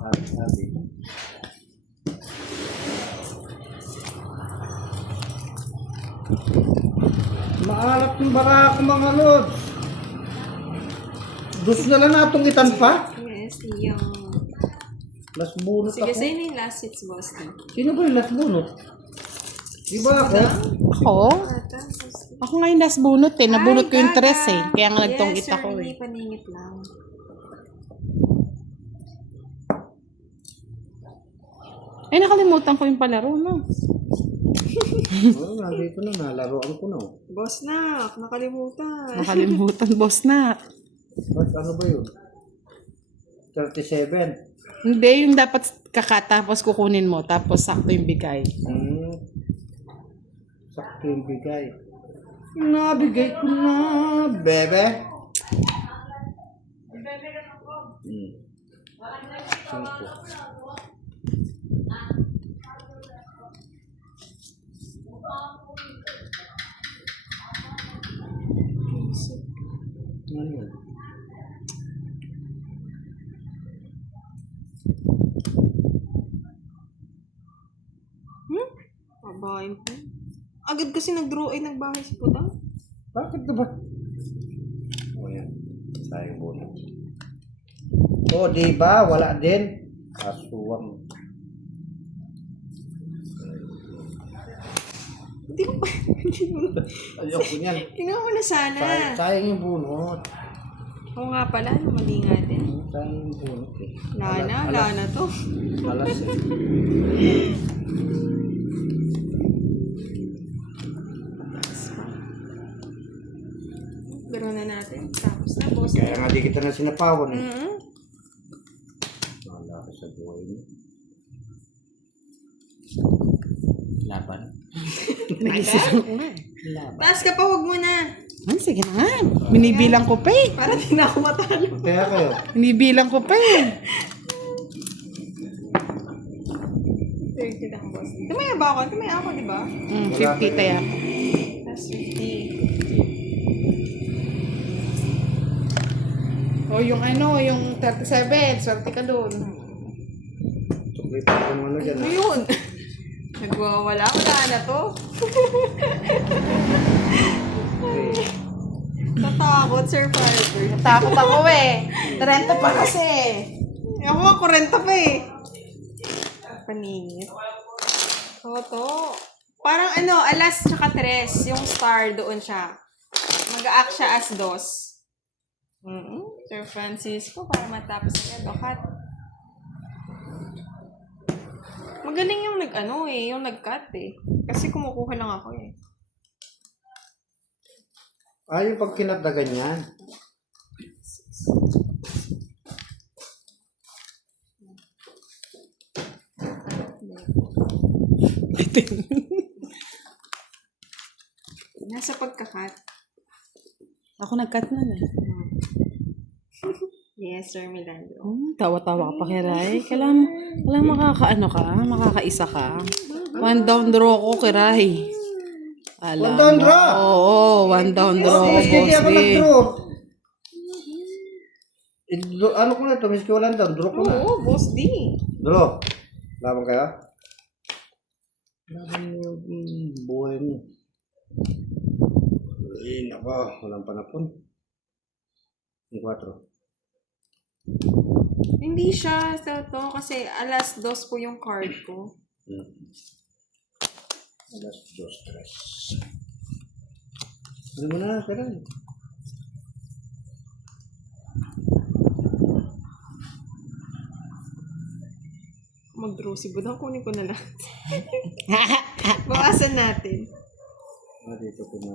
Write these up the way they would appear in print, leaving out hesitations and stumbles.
Sabi. Maalat yung baka ko mga lods. Dus na lang natong itan pa. Yes, yung... Last bunot Sige, ako. sa'yo na yung last hits, boss. Sino ba yung last bunot? Di ba ako? Ako? Ako nga yung last bunot eh. Nabunot ko yung tres eh. Kaya nga nagtongit yes, ako sir, eh. hindi paningit lang. Eh, nakalimutan ko yung palaro, no? Oo, nandito na. Nalaroan ko na. Boss na, nakalimutan. Nakalimutan, boss na. But ano ba yun? 37. Hindi, yung dapat kakatapos kukunin mo. Tapos sakto yung bigay. Sakto yung bigay. Nabigay ko na, bebe. Sangko. Ano yun? Pabahin po. Agad kasi nag-draw ay nagbahay si Putang. Bakit ka ba? O yan. Sayang bunot. O, di ba? Wala din. Kasuwang. Hindi ko pa. Hindi mo na. Ayoko niyan. Kinuha mo na sana. Sayang yung bunot. Oo nga pala, mali nga din. Sayang yung bunot eh. Lana to. Alas eh. Garo na natin. Tapos na, boss. Kaya nga di kita na sinapawan eh. Mm-hmm. Wala ka sa buhay mo. Laban. Nag-isipan ko nga eh. Laban. Taas ka pa, huwag mo na. Sige na nga. Binibilang ko pa eh. Para di na ako matalo. Kaya kayo. Binibilang ko pa eh. 30 lang, boss. Tumaya ba ako? Tumaya ako, di ba? 50 tayo ako. Plus 50. O yung ano, yung 37. Swerte ka doon. Suklit ako ano dyan. Ano yun? Nagwawala. Wala na to. Natakot, Sir Firebird. Takot ako eh. 30 pa kasi. Ako nga, 40 pa eh. Paningit. Toto. Parang ano, alas tsaka tres. Yung star doon siya. Mag-a-act siya as dos. Sir Francisco, para matapos agad. Bakat. Magaling yung nag-ano eh, yung nag-cut eh. Kasi kumukuha lang ako eh. Yung pag kinat na ganyan. Nasa pagkakat. Ako nag-cut na eh. Yes, Sir Milandro. Tawa-tawa ka pa kay Ray. Kailangan makakaano ka, makakaisa ka. One down draw ko kay Ray. Alam One down mo. draw? Oo, one down draw. Miski di ako boss, eh. nag-draw. Ano ko na ito? Miski wala down. Draw ko na. Oo, boss D. Draw. Laban kaya? Laban yung buhay mo. Ay, nako. Walang panapon. Yung 4. Hindi siya sa to kasi alas dos po yung card ko. Alas 2, 3. Ano mo na? Kaya Mag-draw si Budang. Kunin ko na lang. Bawasan natin. dito ko na.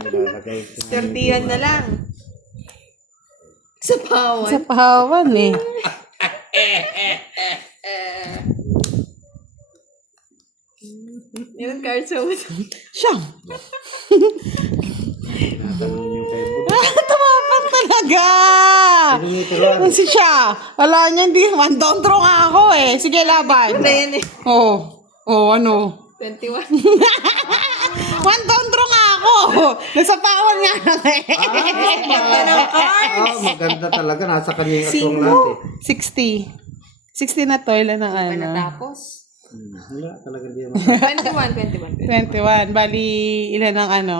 Nilalagay. 30 na lang. Sa pawan. Sa pahawan eh. Ilan cards mo? Siyang. Tinatanong yung kay Budo. Tumapang talaga. Tinituruan. Si siya. Wala niya, hindi. One down throw nga ako eh. Sige, laban. Ano yan eh? Oo. Oh, ano? 21. One down throw nga ako ako! Nasa power nga kami. Maganda talaga. Nasa kanya yung aswang natin. 60. 60 na to. Ilan ang Pa ano? natapos. Wala talaga di mo. 21. 21. Bali, ilan ang ano?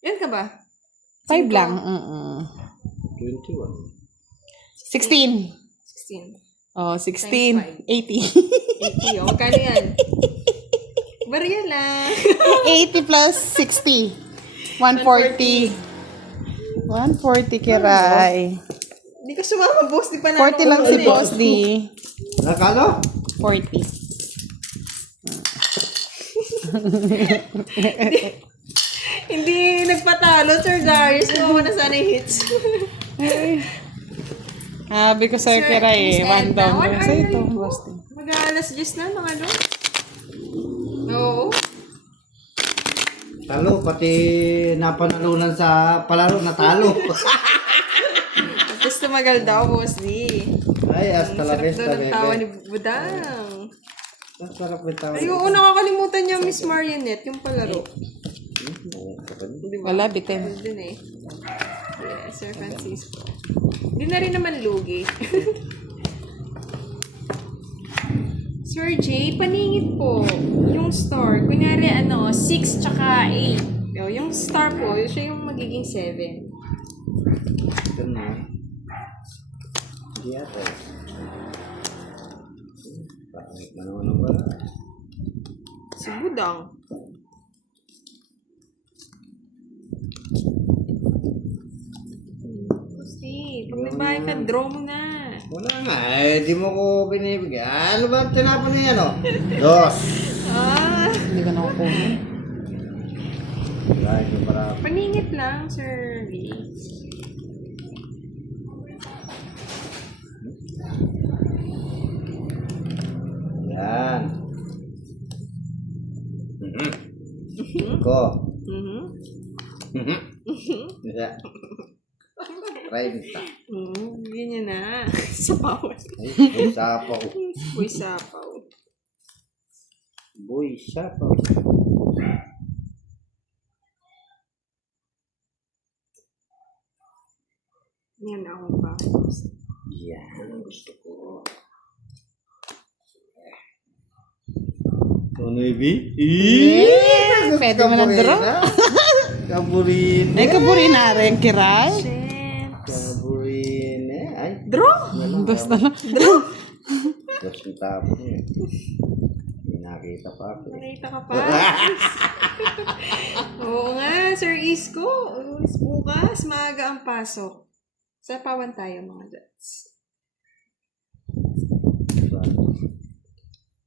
Yan ka ba? 5 lang. 21. 16. 16. Oh, 16. 80. 80. O, magkano yan? Barya lang. 80 plus 60. 140. 140 kiray. Hindi ka sumama, boss. Di pa na 40 lang si Boss D. Nakano? 40. Hindi nagpatalo, Sir Darius. Kumawa na sana yung hits. Sabi ko sa'yo Sir, kiray. Miss One Edna, down. what are Sa'yo you ito, doing? Boss D. Mag-aalas 10 na, mga doon. Oo. Talo, pati napanalunan sa palaro na talo. Tapos tumagal daw, boss D. Ay, hasta la Sarap vista, daw ng tawa ni bebe. Budang. Ang sarap ng tawa. Ay, oo, nakakalimutan niya, Miss Marionette, yung palaro. Di ba? Wala, bitin. Dun eh. Yeah, Sir Francisco. Di na rin naman lugi. Sir J, paningit po. Yung star. Kunyari, 6 tsaka 8. Yung star po, siya yung magiging 7. Ito na. Hindi ata. Pangit na naman ang wala. Si Budang. Kasi, pag may bahay ka, draw mo na. Wala nga, di mo ko binibigyan. Ano ba ang tinapon niya, no? Dos. Ah, Hindi ko nakukunin. Wala, hindi marami. paningit lang, Sir Lee. Yan. Ko. Mhm. Yan. Try nita. Ganyan na. Sapaw. Ay, sapaw. Uy, sapaw. Boy, sapaw. Yan ako ba? Yan, gusto ko. Ano, Ibi? Pwede mo ng draw. Kaburin. Ay, kaburi na rin, kiray. Shit. Kaburin. Ay, Draw? Dos na lang. dos yung tapon eh. May nakita pa ako. Nakita ka pa. Oo nga, Sir Isko. Bukas, maaga ang pasok. Sa pawan tayo, mga dots.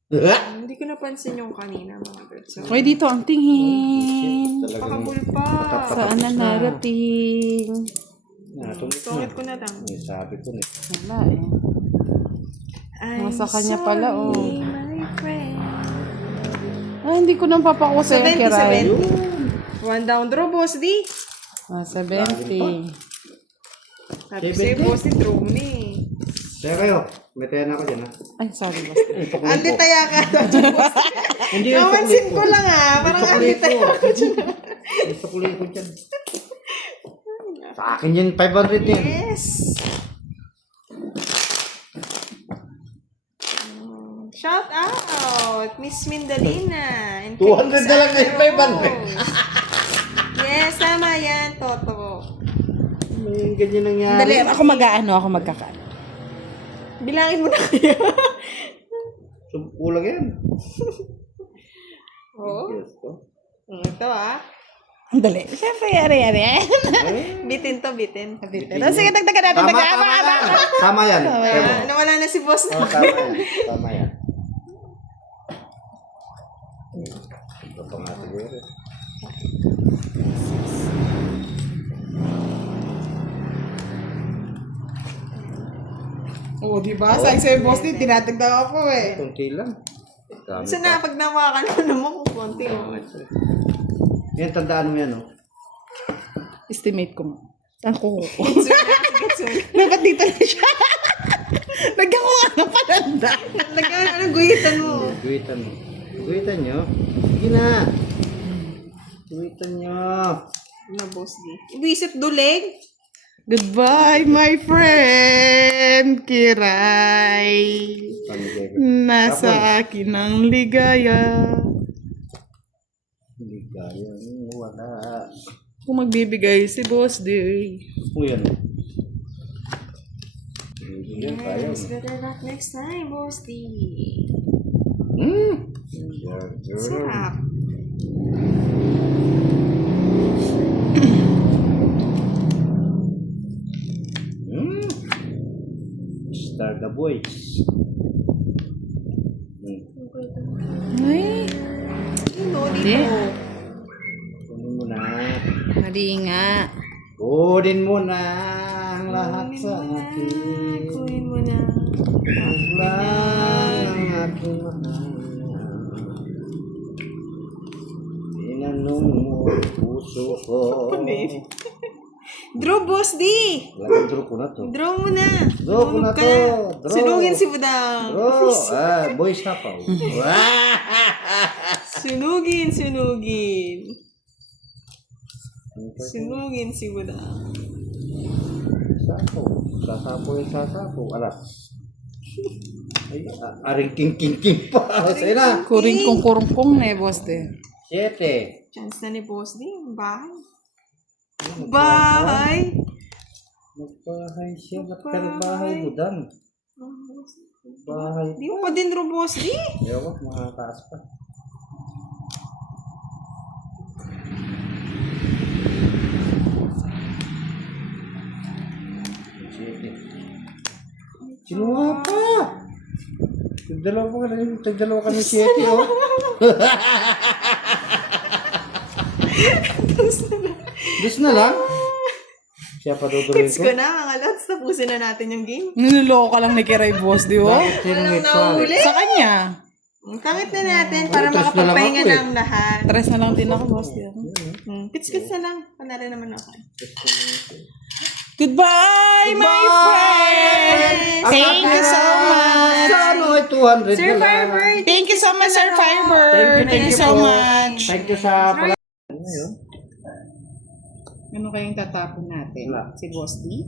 Hindi ko napansin yung kanina, mga dots. So, Uy, dito ang tingin. pakabul pa. Saan na narating? Tungit ko na lang. May sabi ko na. Wala eh. I'm Nasa kanya pala, oh. sorry, my friend. Ay, hindi ko nang papakusa yung 70, kiray. 70. One down draw, boss D. 70. Sabi sa'yo, boss D, draw mo ni. Kaya kayo, may tayan ako dyan ha. Ay, sorry, boss. Andi taya ka doon, boss D. Hindi yung Namansin chocolate ko lang ah. Parang andi Chocolate taya ko. ka dyan. Yung chocolate ko dyan. Sa akin yun, 500 yan. Yes. Shout out, Miss Mindalina. And 200 na lang na yung 500. Yes, tama yan, Toto. May ganyan nangyari. Dali, ako mag-aano, ako magkakaano. Bilangin mo na kaya. Kulang yan. Oo. Yes ko. Ito ah. Dali. Siyempre, yari. Bitin to, bitin. Sige, dagdagan natin. Tama yan. Tama yan. Nawala na si boss na. Oh, tama yan. Tama yan. Ito pa nga siguro. Oo, di ba? Sa sa'yo, boss, tinatagdag ako eh. Kunti lang. Dami So pa. na, pag nawakan mo naman kung konti. Oh. Yan, tandaan mo yan, oh. Estimate ko nga. Saan ko kuko? Gets mo na, gets mo na. Dapat dito na siya. Lagyan ko nga ng palanda. Lagyan, ano, guhitan mo. Guhitan mo. Guhitan nyo. Sige na. Tuwitan nyo. Na, Boss D. Visit duleg. Goodbye, my friend, Kiray. Panigay ko. Nasa akin ang ligaya. Hindi kaya. Wala. Kung magbibigay si Boss D. Uy, ano? Hindi kaya. Yes, better luck next time, Boss D. Sarap. Star the boys. Ay, Ano Hindi. dito? Kunin mo na. mali nga. Kunin mo na ang lahat sa akin. Kunin mo na. Lang ang aking mahal. Tinanong mo ang puso ko. Draw, Boss D. Lagyan draw ko na to. Draw mo na. Draw ko na Ka to. Draw. Sunugin si Budang. Draw. Boys na pa. Sunugin. Sunugin si Budang. Sapo. Sasapo yung sasapo. Alas. Ay, aring king pa. Sa'yo na. Kuring kong kurungkong na Boss D. 7. Chance na ni Boss D. Bahay. Bahay. Magbahay siya. Ba't ka nagbahay, Budang? Bahay. Di mo pa din draw, Boss D. Ewan, makataas pa. Sinuha pa! Tagdalawa ka ng 7, oh. Dus na lang? Siya pa duduloy Hits ko? ko na, mga lods. Tapusin na natin yung game. Niloloko ka lang ni Kiray Boss D, oh. Bakit sino Walang may nahuli. Sa kanya. Kangit na natin para Tres na lang makapagpahinga ako, eh. ng lahat. Tres na lang din ako, Boss D. Kits na lang. Panara naman ako. Goodbye, my friend! Thank you so much! Ano ay 200 Sir na lang. Fiber, Thank you so much, Sir Fiber! Thank you so po. much! Thank you sa pala. Ano yun? Ano kayang tatapon natin? Wala. Si Boss D?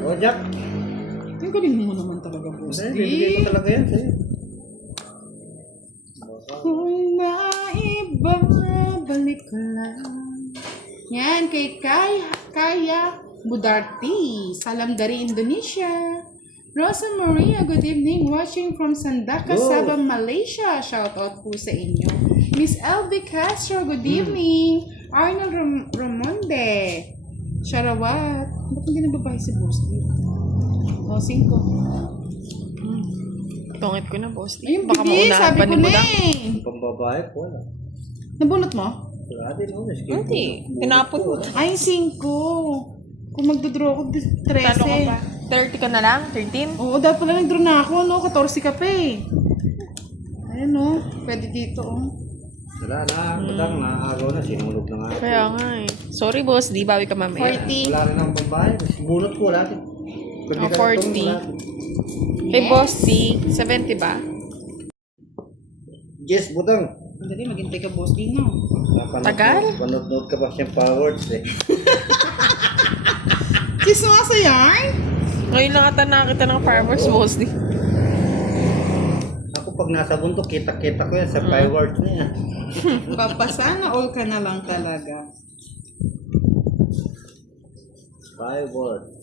Oh, Jack. Ang galing mo naman talaga, Boss D. Bibigay ko talaga yan sa'yo. Kung maibabalik ko lang. Yan, kay Kaya Budarti, Salamdari, Indonesia. Rosa Maria, good evening. Watching from Sandaka, Go. Sabah, Malaysia. Shout out po sa inyo. Miss Elvie Castro, good evening. Arnold Ramonde. Sharawat. Ba't hindi nababahay si Boss D? O, 5. Tungit ko na, Boss D. Ayun, Baka bibi, maunahan sabi pa ko ni na Budang. eh. Pambabae ko, wala. Nabunot mo? Wala din, oh. Hindi. Tinapon mo. Ay, 5. Kung magdodraw ko, 13. Talo ka pa. 30 ka na lang? 13? Oo, dapat pala nag-draw na ako, no? 14 ka pa eh. Ayan, no? Pwede dito, oh. Wala na. Budang, naagaw na. Sinulog na nga. Kaya nga eh. Sorry, Boss D. Bawi ka mamaya. 40. Wala rin ang pambabae. Bunot ko, wala din. Oh, 40. Kay Boss D, 70 ba? Yes, Budang. Dali, maghintay ka, Boss D, no? Tagal? Panood ka pa siyang powered eh. Kiss mo nga sa yarn? Ngayon lang ata nakita ng farmers, Boss D. Ako pag nasa bundok, kita-kita ko yan sa fireworks na yan. Papasana all ka na lang talaga. Fireworks.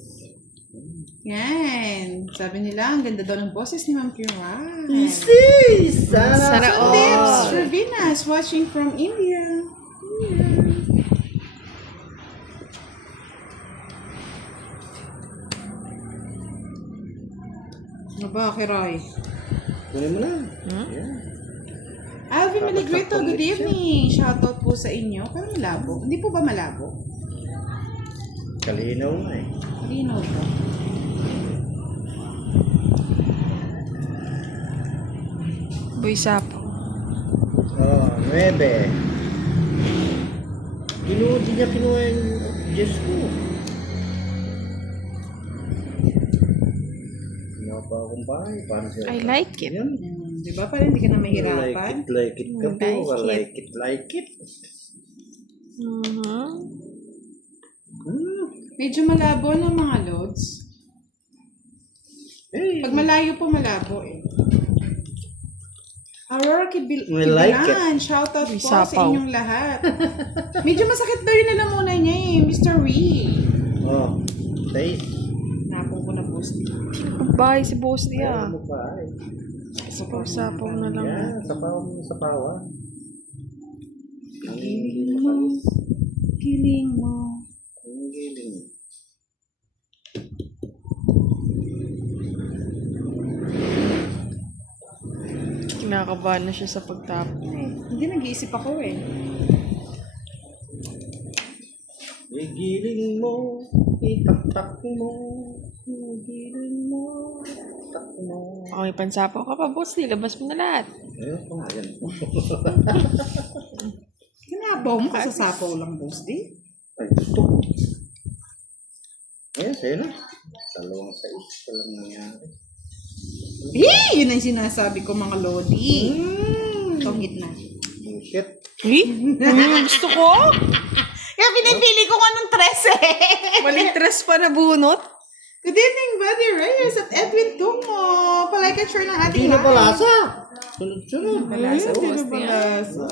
Yan. Sabi nila, ang ganda daw ng boses ni Ma'am Kiran. Sis! Sana all. Tips for Venus, watching from India. Ano ba, Kiray? Kunin mo na. Yeah. Alvin Miligrito, good evening. Shoutout po sa inyo. Parang malabo. Hindi po ba malabo? Kalinaw nga eh. Malinaw po. Boy Sapo. Oh, 9. Di niya kinuha yung Diyos ko. pa akong bahay. Paano siya? I like it. Yan. Di ba? Parang hindi ka na mahirapan. Like it ka po. Like it. Like it. Mhm. Medyo malabo ng mga loads. Hey. Pag malayo po, malabo eh. Aurora We like Kibilan, shoutout po sa Sapaw. inyong lahat. Medyo masakit daw yung lalamunan niya eh, Mr. Ree. Oh. Say. Napong ko na post. Bye si Boss Dia. Ano ba? Sapaw na lang. Yan. Sapaw. Giling mo. Giling mo. Ang giling. Kinakabahan na siya sa pagtapon. Hindi, nag-iisip ako eh. Igiling mo, itaktak mo, igiling mo, itaktak mo. Okay, pansapaw ka pa, Boss Dia. Labas mo na lahat. Ayun po nga yan. Kinabaw mo, kasasapaw lang, boss di. Ay, gusto. Ayan, sa'yo na. 2 sa isa lang nangyari. Eh, yun ang sinasabi ko mga lodi. Tongit na. Bullshit. Gusto ko. Kaya pinipili ko anong tres eh. Maling tres pa na bunot. Good evening, Buddy Reyes at Edwin Tungo. Palike at share ng ating Hindi na live. palasa. Sunod-sunod. Balasa, Hindi Boss na Dia. balasa.